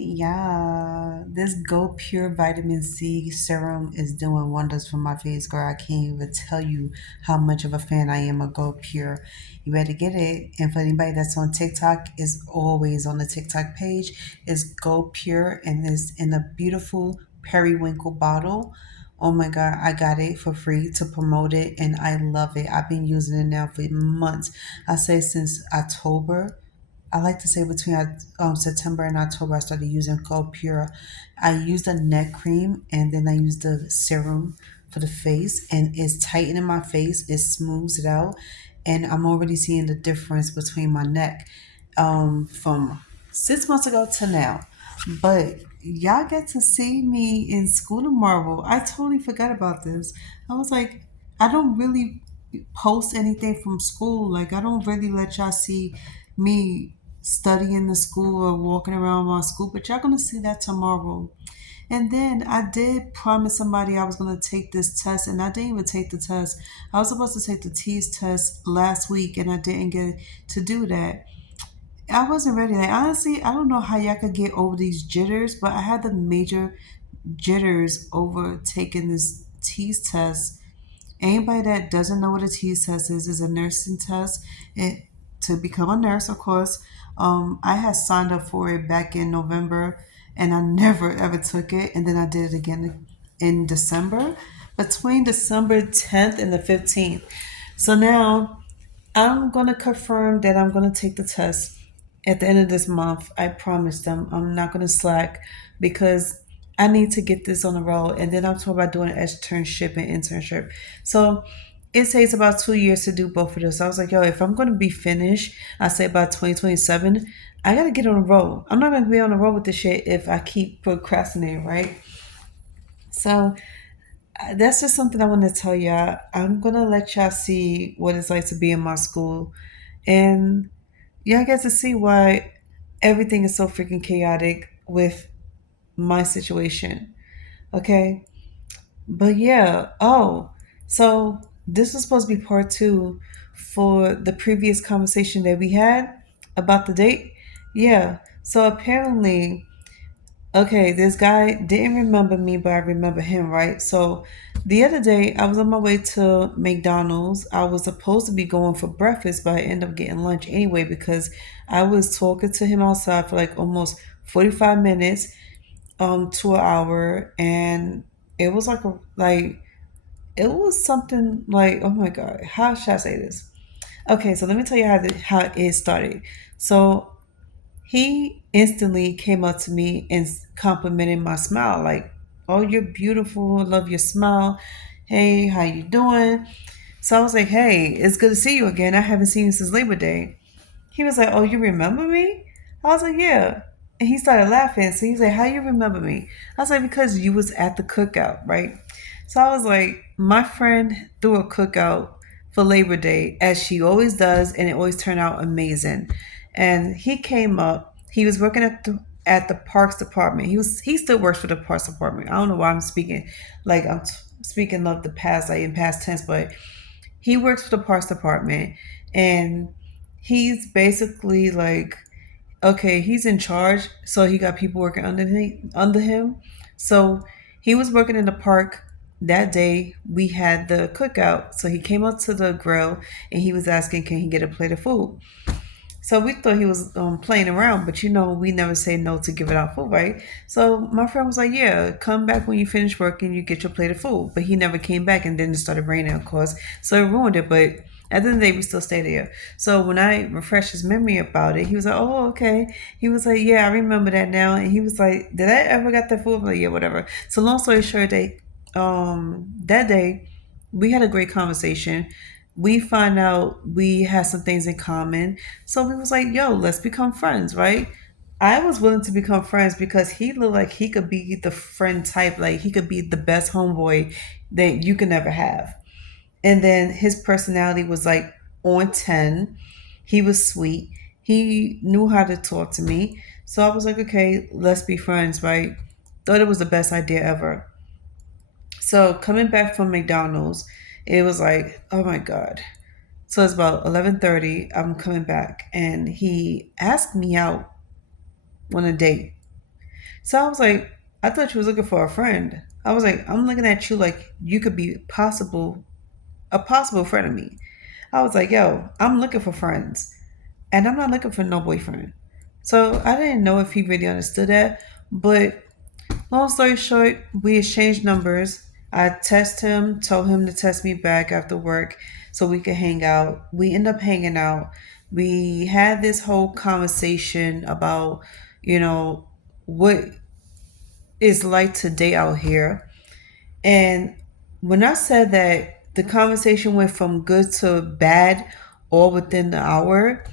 Yeah, this Go Pure Vitamin C serum is doing wonders for my face, girl. I can't even tell you how much of a fan I am of Go Pure. You better get it. And for anybody that's on TikTok, is always on the TikTok page. Is Go Pure and it's in a beautiful periwinkle bottle. Oh my God, I got it for free to promote it and I love it. I've been using it now for months. I say since October. I like to say between September and October, I started using Gold Pure. I use the neck cream and then I use the serum for the face, and it's tightening my face. It smooths it out, and I'm already seeing the difference between my neck from 6 months ago to now. But y'all get to see me in school tomorrow. I totally forgot about this. I was like, I don't really post anything from school. Like, I don't really let y'all see me studying the school or walking around my school, but y'all gonna see that tomorrow. And then I did promise somebody I was gonna take this test, and I didn't even take the test. I was supposed to take the TEAS test last week, and I didn't get to do that. I wasn't ready. Like, honestly, I don't know how y'all could get over these jitters, but I had the major jitters over taking this TEAS test. Anybody that doesn't know what a TEAS test is a nursing test. To become a nurse, of course. I had signed up for it back in November, and I never ever took it. And then I did it again in December, between December 10th and the 15th. So now I'm gonna confirm that I'm gonna take the test at the end of this month. I promise them I'm not gonna slack because I need to get this on the road. And then I'm talking about doing an externship and internship. So it takes about 2 years to do both of those. So I was like, yo, if I'm gonna be finished, I say by 2027, I gotta get on the road. I'm not gonna be on the road with this shit if I keep procrastinating, right? So that's just something I want to tell y'all. I'm gonna let y'all see what it's like to be in my school, and y'all get to see why everything is so freaking chaotic with my situation. Okay, but yeah. Oh, so this was supposed to be part two for the previous conversation that we had about the date. Yeah. So apparently, okay, this guy didn't remember me, but I remember him, right? So the other day, I was on my way to McDonald's. I was supposed to be going for breakfast, but I ended up getting lunch anyway because I was talking to him outside for like almost 45 minutes to an hour, and it was like it was something like, oh my god, how should I say this? Okay, so let me tell you how it started. So he instantly came up to me and complimented my smile, like, "Oh, you're beautiful. I love your smile. Hey, how you doing?" So I was like, "Hey, it's good to see you again. I haven't seen you since Labor Day." He was like, "Oh, you remember me?" I was like, "Yeah." And he started laughing. So he's like, "How you remember me?" I was like, "Because you was at the cookout, right?" So I was like, "My friend threw a cookout for Labor Day, as she always does, and it always turned out amazing." And he came up. He was working at the Parks Department. He still works for the Parks Department. I don't know why I'm speaking like speaking of the past, like in past tense, but he works for the Parks Department, and he's basically like, okay, he's in charge, so he got people working under him. So he was working in the park that day. We had the cookout, so he came up to the grill and he was asking, can he get a plate of food? So we thought he was playing around, but we never say no to giving out food, right? So my friend was like, "Yeah, come back when you finish working, you get your plate of food." But he never came back, and then it started raining, of course, so it ruined it. But at the end of the day, we still stayed there. So when I refreshed his memory about it, he was like, "Oh, okay." He was like, "Yeah, I remember that now." And he was like, "Did I ever got that food?" I'm like, "Yeah, whatever." So long story short, that day we had a great conversation. We find out we had some things in common, so we was like, yo, let's become friends, right? I was willing to become friends because he looked like he could be the friend type, like he could be the best homeboy that you can ever have. And then his personality was like on 10. He was sweet. He knew how to talk to me. So I was like, okay, let's be friends, right? Thought it was the best idea ever. So coming back from McDonald's, it was like, oh my God. So it's about 11:30. I'm coming back, and he asked me out on a date. So I was like, I thought you was looking for a friend. I was like, I'm looking at you like you could be a possible friend of me. I was like, yo, I'm looking for friends and I'm not looking for no boyfriend. So I didn't know if he really understood that. But long story short, we exchanged numbers. I texted him, told him to text me back after work so we could hang out. We end up hanging out. We had this whole conversation about, you know, what it's like to date out here. And when I said that the conversation went from good to bad all within the hour,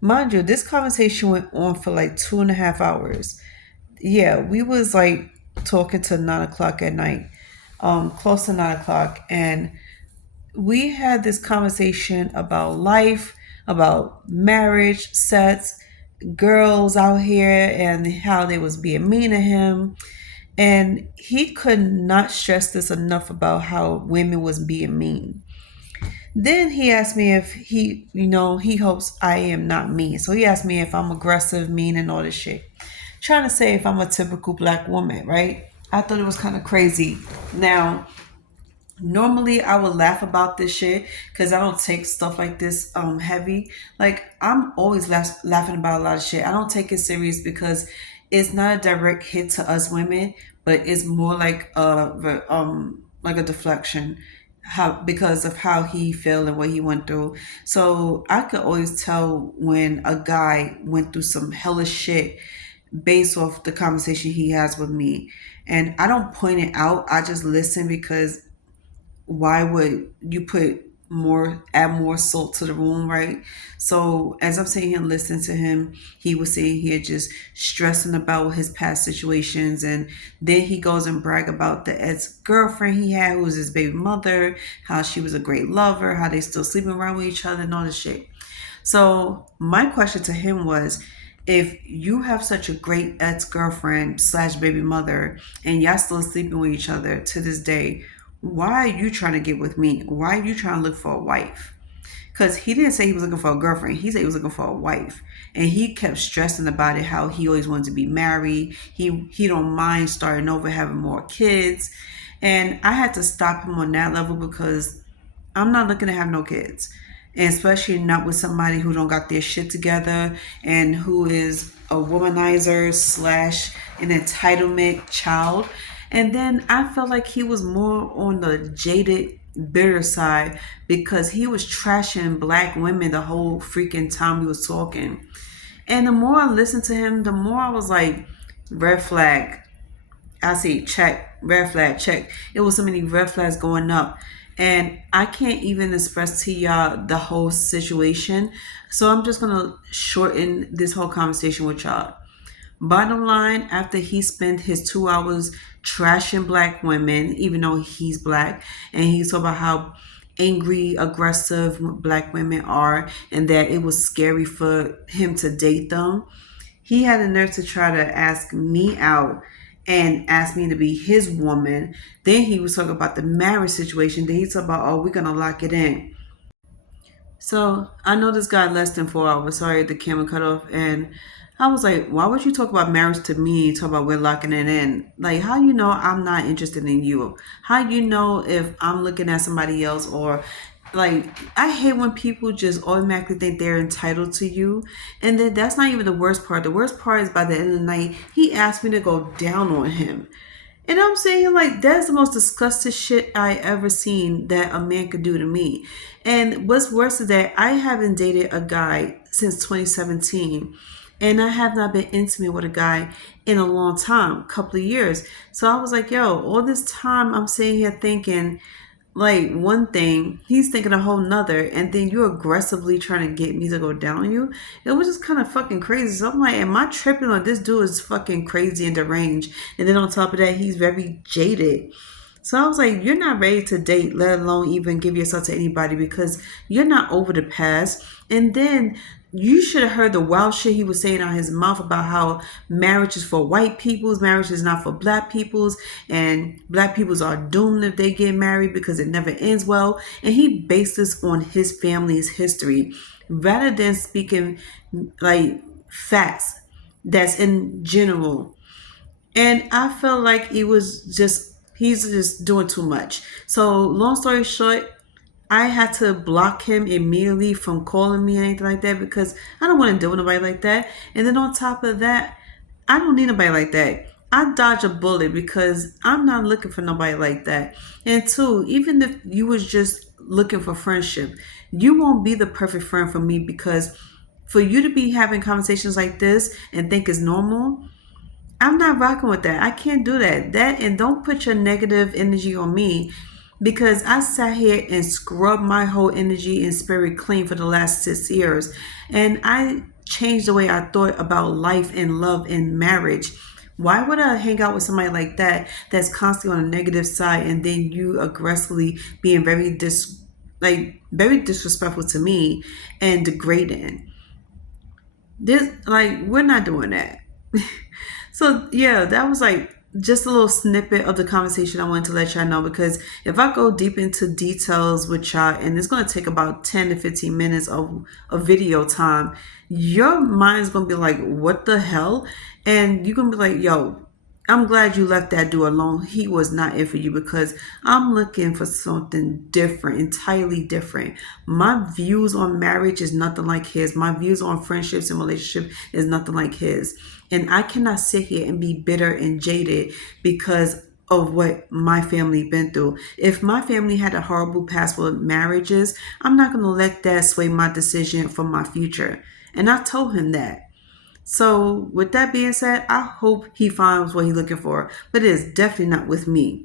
mind you, this conversation went on for like 2.5 hours. Yeah, we was like talking to 9 o'clock at night, close to 9 o'clock, and we had this conversation about life, about marriage, sex, girls out here, and how they was being mean to him. And he could not stress this enough about how women was being mean. Then he asked me if he hopes I am not mean. So he asked me if I'm aggressive, mean, and all this shit. Trying to say if I'm a typical black woman, right? I thought it was kind of crazy. Now, normally I would laugh about this shit because I don't take stuff like this heavy. Like I'm always laughing about a lot of shit. I don't take it serious because it's not a direct hit to us women, but it's more like a deflection, how because of how he felt and what he went through. So I could always tell when a guy went through some hellish shit based off the conversation he has with me. And I don't point it out. I just listen because why would you add more salt to the wound, right? So as I'm sitting here listening to him, he was sitting here just stressing about his past situations, and then he goes and brag about the ex-girlfriend he had, who was his baby mother, how she was a great lover, how they still sleeping around with each other and all this shit. So my question to him was, if you have such a great ex-girlfriend slash baby mother and y'all still sleeping with each other to this day, why are you trying to get with me? Why are you trying to look for a wife? Because he didn't say he was looking for a girlfriend. He said he was looking for a wife. And he kept stressing about it, how he always wanted to be married. He don't mind starting over, having more kids. And I had to stop him on that level because I'm not looking to have no kids. And especially not with somebody who don't got their shit together and who is a womanizer slash an entitlement child. And then I felt like he was more on the jaded, bitter side because he was trashing black women the whole freaking time he was talking. And the more I listened to him, the more I was like, red flag. I see, check, red flag, check. It was so many red flags going up. And I can't even express to y'all the whole situation. So I'm just going to shorten this whole conversation with y'all. Bottom line, after he spent his 2 hours trashing black women, even though he's black, and he's talking about how angry, aggressive black women are, and that it was scary for him to date them, he had the nerve to try to ask me out and ask me to be his woman. Then he was talking about the marriage situation. Then he talked about, oh, we're gonna lock it in. So I know this guy less than 4 hours. Sorry, the camera cut off, and I was like, why would you talk about marriage to me? Talk about we're locking it in. Like, how you know I'm not interested in you? How you know if I'm looking at somebody else? Or like, I hate when people just automatically think they're entitled to you, and then that's not even the worst part. The worst part is by the end of the night, he asked me to go down on him. And I'm saying, like, that's the most disgusting shit I ever seen that a man could do to me. And what's worse is that I haven't dated a guy since 2017. And I have not been intimate with a guy in a long time, couple of years. So I was like, yo, all this time I'm sitting here thinking, like one thing, he's thinking a whole nother, and then you're aggressively trying to get me to go down on you. It was just kind of fucking crazy. So I'm like, am I tripping on this dude is fucking crazy and deranged? And then on top of that, he's very jaded. So I was like, you're not ready to date, let alone even give yourself to anybody because you're not over the past. And then you should have heard the wild shit he was saying out his mouth about how marriage is for white peoples, marriage is not for black peoples, and black peoples are doomed if they get married because it never ends well. And he based this on his family's history rather than speaking like facts that's in general. And I felt like he's just doing too much. So long story short, I had to block him immediately from calling me or anything like that because I don't want to deal with nobody like that. And then on top of that, I don't need nobody like that. I dodge a bullet because I'm not looking for nobody like that. And two, even if you was just looking for friendship, you won't be the perfect friend for me because for you to be having conversations like this and think it's normal, I'm not rocking with that. I can't do that. That and don't put your negative energy on me because I sat here and scrubbed my whole energy and spirit clean for the last 6 years. And I changed the way I thought about life and love and marriage. Why would I hang out with somebody like that that's constantly on the negative side and then you aggressively being very disrespectful to me and degrading? This like we're not doing that. So yeah, that was like just a little snippet of the conversation I wanted to let y'all know because if I go deep into details with y'all and it's gonna take about 10 to 15 minutes of video time, your mind's gonna be like, what the hell? And you're gonna be like, yo, I'm glad you left that dude alone. He was not it for you because I'm looking for something different, entirely different. My views on marriage is nothing like his. My views on friendships and relationship is nothing like his. And I cannot sit here and be bitter and jaded because of what my family been through. If my family had a horrible past with marriages, I'm not going to let that sway my decision for my future. And I told him that. So, with that being said, I hope he finds what he's looking for, but it is definitely not with me.